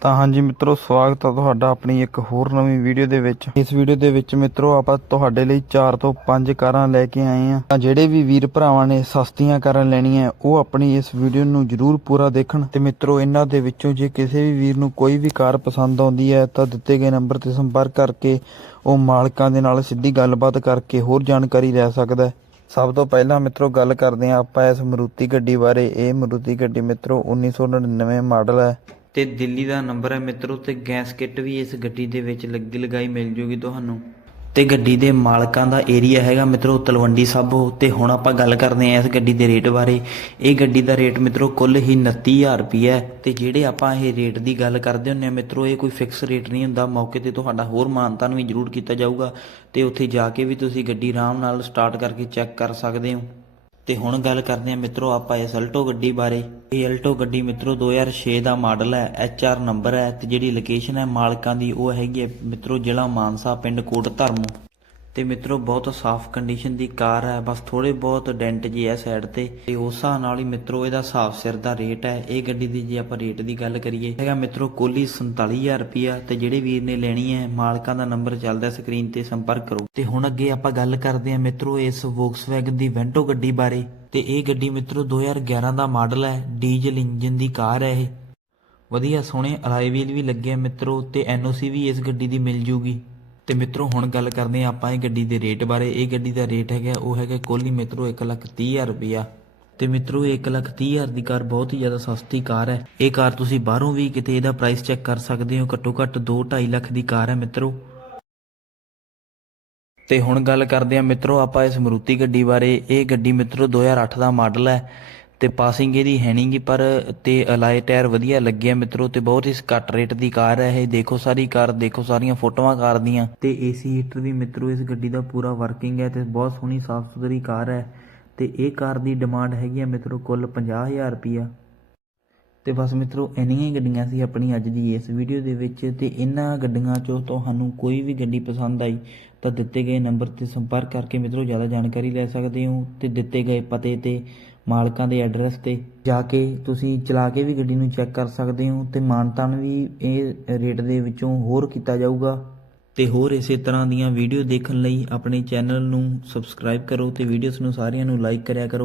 ਤਾਂ ਹਾਂਜੀ ਮਿੱਤਰੋ, ਸਵਾਗਤ ਹੈ ਤੁਹਾਡਾ ਆਪਣੀ ਇੱਕ ਹੋਰ ਨਵੀਂ ਵੀਡੀਓ ਦੇ ਵਿੱਚ। ਇਸ ਵੀਡੀਓ ਦੇ ਵਿੱਚ ਮਿੱਤਰੋ, ਆਪਾਂ ਤੁਹਾਡੇ ਲਈ 4 ਤੋਂ 5 ਕਾਰਾਂ ਲੈ ਕੇ ਆਏ ਆ ਤਾਂ ਜਿਹੜੇ ਵੀ ਵੀਰ ਭਰਾਵਾਂ ਨੇ ਸਸਤੀਆਂ ਕਾਰਾਂ ਲੈਣੀਆਂ ਉਹ ਆਪਣੀ ਇਸ ਵੀਡੀਓ ਨੂੰ ਜਰੂਰ ਪੂਰਾ ਦੇਖਣ। ਤੇ ਮਿੱਤਰੋ, ਇਹਨਾਂ ਦੇ ਵਿੱਚੋਂ ਜੇ ਕਿਸੇ ਵੀ ਵੀਰ ਨੂੰ ਕੋਈ ਵੀ ਕਾਰ ਪਸੰਦ ਆਉਂਦੀ ਹੈ, ਤਾਂ ਦਿੱਤੇ ਗਏ ਨੰਬਰ ਤੇ ਸੰਪਰਕ ਕਰਕੇ ਉਹ ਮਾਲਕਾਂ ਦੇ ਨਾਲ ਸਿੱਧੀ ਗੱਲਬਾਤ ਕਰਕੇ ਹੋਰ ਜਾਣਕਾਰੀ ਲੈ ਸਕਦਾ ਹੈ। ਸਭ ਤੋਂ ਪਹਿਲਾਂ ਮਿੱਤਰੋ, ਗੱਲ ਕਰਦੇ ਹਾਂ ਆਪਾਂ ਇਸ ਮਰੂਤੀ ਗੱਡੀ ਬਾਰੇ। ਇਹ ਮਰੂਤੀ ਗੱਡੀ ਮਿੱਤਰੋ 1999 ਮਾਡਲ ਹੈ। ਤੇ ਦਿੱਲੀ ਦਾ ਨੰਬਰ ਹੈ ਮਿੱਤਰੋ, ਤੇ ਗੈਸ ਕਿੱਟ ਵੀ ਇਸ ਗੱਡੀ ਦੇ ਵਿੱਚ ਲੱਗੀ ਲਗਾਈ ਮਿਲ ਜੂਗੀ ਤੁਹਾਨੂੰ। ਤੇ ਗੱਡੀ ਦੇ ਮਾਲਕਾਂ ਦਾ ਏਰੀਆ ਹੈਗਾ ਮਿੱਤਰੋ, ਤਲਵੰਡੀ ਸਾਬੋ ਤੇ ਹੁਣ ਆਪਾਂ ਗੱਲ ਕਰਦੇ ਹਾਂ ਇਸ ਗੱਡੀ ਦੇ ਰੇਟ ਬਾਰੇ। ਇਹ ਗੱਡੀ ਦਾ ਰੇਟ ਮਿੱਤਰੋ, ਕੁੱਲ ਹੀ 29000 ਰੁਪਏ ਹੈ। ਤੇ ਜਿਹੜੇ ਆਪਾਂ ਇਹ ਰੇਟ ਦੀ ਗੱਲ ਕਰਦੇ ਹੁੰਨੇ ਆ ਮਿੱਤਰੋ, ਇਹ ਕੋਈ ਫਿਕਸ ਰੇਟ ਨਹੀਂ ਹੁੰਦਾ। ਮੌਕੇ ਤੇ ਤੁਹਾਡਾ ਹੋਰ ਮਾਨਤਾਨ ਵੀ ਜ਼ਰੂਰ ਕੀਤਾ ਜਾਊਗਾ। ਤੇ ਉੱਥੇ ਜਾ ਕੇ ਵੀ ਤੁਸੀਂ ਗੱਡੀ ਆਰਾਮ ਨਾਲ ਸਟਾਰਟ ਕਰਕੇ ਚੈੱਕ ਕਰ ਸਕਦੇ ਹੋ। ਤੇ ਹੁਣ ਗੱਲ ਕਰਦੇ ਹਾਂ ਮਿੱਤਰੋ ਆਪਾਂ ਇਸ ਅਲਟੋ ਗੱਡੀ ਬਾਰੇ। ਇਹ ਅਲਟੋ ਗੱਡੀ ਮਿੱਤਰੋ 2006 ਦਾ ਮਾਡਲ ਹੈ, ਐਚ ਆਰ ਨੰਬਰ ਹੈ ਤੇ ਜਿਹੜੀ ਲੋਕੇਸ਼ਨ ਹੈ ਮਾਲਕਾਂ ਦੀ ਉਹ ਹੈਗੀ ਹੈ ਮਿੱਤਰੋ ਜ਼ਿਲ੍ਹਾ ਮਾਨਸਾ, ਪਿੰਡ ਕੋਟ ਧਰਮੂ ਤੇ ਮਿੱਤਰੋ, ਬਹੁਤ ਸਾਫ਼ ਕੰਡੀਸ਼ਨ ਦੀ ਕਾਰ ਹੈ। ਬਸ ਥੋੜੇ ਬਹੁਤ ਡੈਂਟ ਜੀ ਹੈ ਸਾਈਡ ਤੇ। ਤੇ ਉਸ ਹਿਸਾਬ ਨਾਲ ਹੀ ਮਿੱਤਰੋ, ਇਹਦਾ ਸਾਫ਼ ਸਿਰ ਦਾ ਰੇਟ ਹੈ। ਇਹ ਗੱਡੀ ਦੀ ਜੇ ਆਪਾਂ ਰੇਟ ਦੀ ਗੱਲ ਕਰੀਏ, ਹੈਗਾ ਮਿੱਤਰੋ, ਕੋਲੀ 47000 ਰੁਪਿਆ ਤੇ ਜਿਹੜੇ ਵੀਰ ਨੇ ਲੈਣੀ ਹੈ, ਮਾਲਕਾਂ ਦਾ ਨੰਬਰ ਚੱਲਦਾ ਸਕਰੀਨ ਤੇ, ਸੰਪਰਕ ਕਰੋ। ਤੇ ਹੁਣ ਅੱਗੇ ਆਪਾਂ ਗੱਲ ਕਰਦੇ ਹਾਂ ਮਿੱਤਰੋ, ਇਸ ਵੋਕਸਵੈਗਨ ਦੀ ਵੈਂਟੋ ਗੱਡੀ ਬਾਰੇ। ਤੇ ਇਹ ਗੱਡੀ ਮਿੱਤਰੋ 2011 ਦਾ ਮਾਡਲ ਹੈ। ਡੀਜ਼ਲ ਇੰਜਨ ਦੀ ਕਾਰ ਹੈ ਇਹ। ਵਧੀਆ ਸੋਹਣੇ ਅਲਾਈ ਵੀਲ ਵੀ ਲੱਗੇ ਆ ਮਿੱਤਰੋ, ਤੇ ਐਨਓਸੀ ਵੀ ਇਸ ਗੱਡੀ ਦੀ ਮਿਲ ਜੂਗੀ। ਤੇ ਮਿੱਤਰੋ, ਹੁਣ ਗੱਲ ਕਰਦੇ ਹਾਂ ਆਪਾਂ ਇਹ ਗੱਡੀ ਦੇ ਰੇਟ ਬਾਰੇ। ਇਹ ਗੱਡੀ ਦਾ ਰੇਟ ਹੈਗਾ, ਉਹ ਹੈਗਾ ਕੋਲੀ ਮਿੱਤਰੋ 130000 ਰੁਪਇਆ। ਤੇ ਮਿੱਤਰੋ 130000 ਦੀ ਕਾਰ ਬਹੁਤ ਹੀ ਜ਼ਿਆਦਾ ਸਸਤੀ ਕਾਰ ਹੈ। ਇਹ ਕਾਰ ਤੁਸੀਂ ਬਾਹਰੋਂ ਵੀ ਕਿਤੇ ਇਹਦਾ ਪ੍ਰਾਈਸ ਚੈੱਕ ਕਰ ਸਕਦੇ ਹੋ। ਘੱਟੋ ਘੱਟ 2.5 ਲੱਖ ਦੀ ਕਾਰ ਹੈ ਮਿੱਤਰੋ। ਤੇ ਹੁਣ ਗੱਲ ਕਰਦੇ ਹਾਂ ਮਿੱਤਰੋ, ਆਪਾਂ ਇਸ ਮਰੂਤੀ ਗੱਡੀ ਬਾਰੇ। ਇਹ ਗੱਡੀ ਮਿੱਤਰੋ 2008 ਦਾ ਮਾਡਲ ਹੈ। ਤੇ ਪਾਸਿੰਗ ਇਹਦੀ ਹੈ ਨਹੀਂਗੀ ਪਰ ਤੇ ਅਲਾਈ ਟਾਇਰ ਵਧੀਆ ਲੱਗਿਆ ਆ ਮਿੱਤਰੋ, ਤੇ ਬਹੁਤ ਹੀ ਘੱਟ ਰੇਟ ਦੀ ਕਾਰ ਹੈ ਇਹ। ਦੇਖੋ ਸਾਰੀ ਕਾਰ, ਦੇਖੋ ਸਾਰੀਆਂ ਫੋਟੋਆਂ ਕਾਰ ਦੀਆਂ। ਤੇ ਏਸੀ ਹੀਟਰ ਵੀ ਮਿੱਤਰੋ, ਇਸ ਗੱਡੀ ਦਾ ਪੂਰਾ ਵਰਕਿੰਗ ਹੈ ਤੇ ਬਹੁਤ ਸੋਹਣੀ ਸਾਫ਼ ਸੁਥਰੀ ਕਾਰ ਹੈ। ਤੇ ਇਹ ਕਾਰ ਦੀ ਡਿਮਾਂਡ ਹੈਗੀ ਆ ਮਿੱਤਰੋ ਕੁੱਲ 50000 ਰੁਪਿਆ ਤੇ ਬਸ ਮਿੱਤਰੋ, ਇੰਨੀਆਂ ਹੀ ਗੱਡੀਆਂ ਸੀ ਆਪਣੀ ਅੱਜ ਦੀ ਇਸ ਵੀਡੀਓ ਦੇ ਵਿੱਚ। ਤੇ ਇਹਨਾਂ ਗੱਡੀਆਂ ਚੋਂ ਤੁਹਾਨੂੰ ਕੋਈ ਵੀ ਗੱਡੀ ਪਸੰਦ ਆਈ, ਤਾਂ ਦਿੱਤੇ ਗਏ ਨੰਬਰ ਤੇ ਸੰਪਰਕ ਕਰਕੇ ਮਿੱਤਰੋ, ਜ਼ਿਆਦਾ ਜਾਣਕਾਰੀ ਲੈ ਸਕਦੇ ਹੋ। ਤੇ ਦਿੱਤੇ ਗਏ ਪਤੇ ਤੇ ਮਾਲਕਾਂ ਦੇ ਐਡਰੈਸ ਤੇ ਜਾ ਕੇ ਤੁਸੀਂ ਚਲਾ ਕੇ ਵੀ ਗੱਡੀ ਨੂੰ ਚੈੱਕ ਕਰ ਸਕਦੇ ਹੋ ਤੇ ਮਾਨਤਾਨ ਵੀ ਇਹ ਰੇਟ ਦੇ ਵਿੱਚੋਂ ਹੋਰ ਕੀਤਾ ਜਾਊਗਾ। ਤੇ ਹੋਰ ਇਸੇ ਤਰ੍ਹਾਂ ਦੀਆਂ ਵੀਡੀਓ ਦੇਖਣ ਲਈ ਆਪਣੇ ਚੈਨਲ ਨੂੰ ਸਬਸਕ੍ਰਾਈਬ ਕਰੋ ਤੇ ਵੀਡੀਓਜ਼ ਨੂੰ ਸਾਰਿਆਂ ਨੂੰ ਲਾਈਕ ਕਰਿਆ ਕਰੋ।